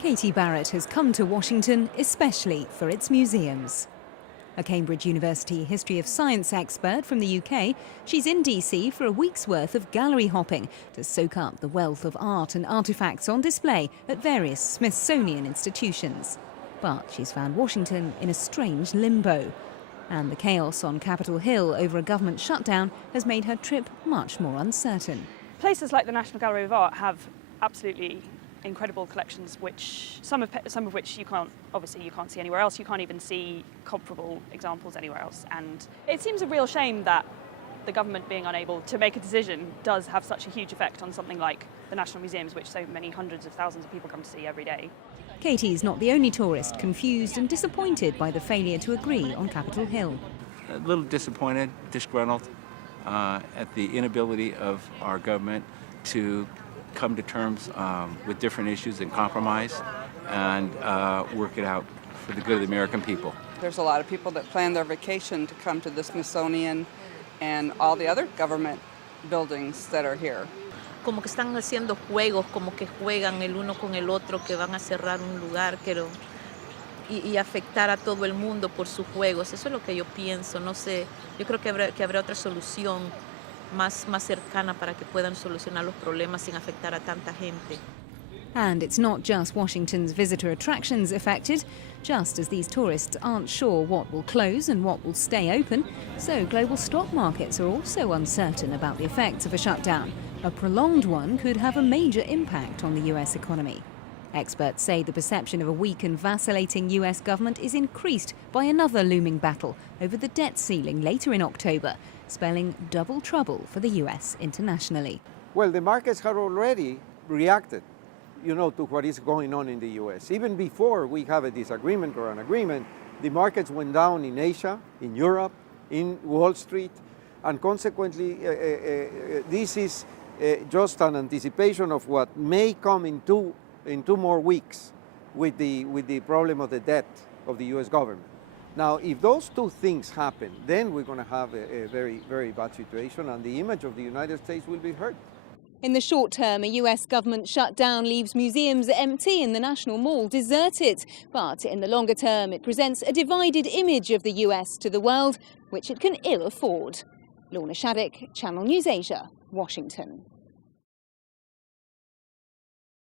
Katie Barrett has come to Washington especially for its museums. A Cambridge University history of science expert from the UK, she's in DC for a week's worth of gallery hopping to soak up the wealth of art and artefacts on display at various Smithsonian institutions. But she's found Washington in a strange limbo. And the chaos on Capitol Hill over a government shutdown has made her trip much more uncertain. Places like the National Gallery of Art have absolutely incredible collections, which some of which you can't see anywhere else. You can't even see comparable examples anywhere else. And it seems a real shame that the government being unable to make a decision does have such a huge effect on something like the National Museums, which so many hundreds of thousands of people come to see every day. Katie's not the only tourist confused and disappointed by the failure to agree on Capitol Hill. A little disappointed, disgruntled at the inability of our government to come to terms with different issues and compromise and work it out for the good of the American people. There's a lot of people that plan their vacation to come to the Smithsonian and all the other government buildings that are here. Como que están haciendo juegos, como que juegan el uno con el otro, que van a cerrar un lugar y afectar a todo el mundo por sus juegos. Eso es lo que yo pienso. No sé, yo creo que habrá otra solución más cercana para que puedan solucionar los problemas sin afectar a tanta gente. And it's not just Washington's visitor attractions affected. Just as these tourists aren't sure what will close and what will stay open, so global stock markets are also uncertain about the effects of a shutdown. A prolonged one could have a major impact on the US economy. Experts say the perception of a weak and vacillating US government is increased by another looming battle over the debt ceiling later in October, spelling double trouble for the US internationally. Well, the markets have already reacted, to what is going on in the US. Even before we have a disagreement or an agreement, the markets went down in Asia, in Europe, in Wall Street, and consequently, this is just an anticipation of what may come in two more weeks with the problem of the debt of the US government. Now, if those two things happen, then we're going to have a very, very bad situation, and the image of the United States will be hurt. In the short term, a US government shutdown leaves museums empty and the National Mall deserted. But in the longer term, it presents a divided image of the US to the world, which it can ill afford. Lorna Shaddick, Channel News Asia, Washington.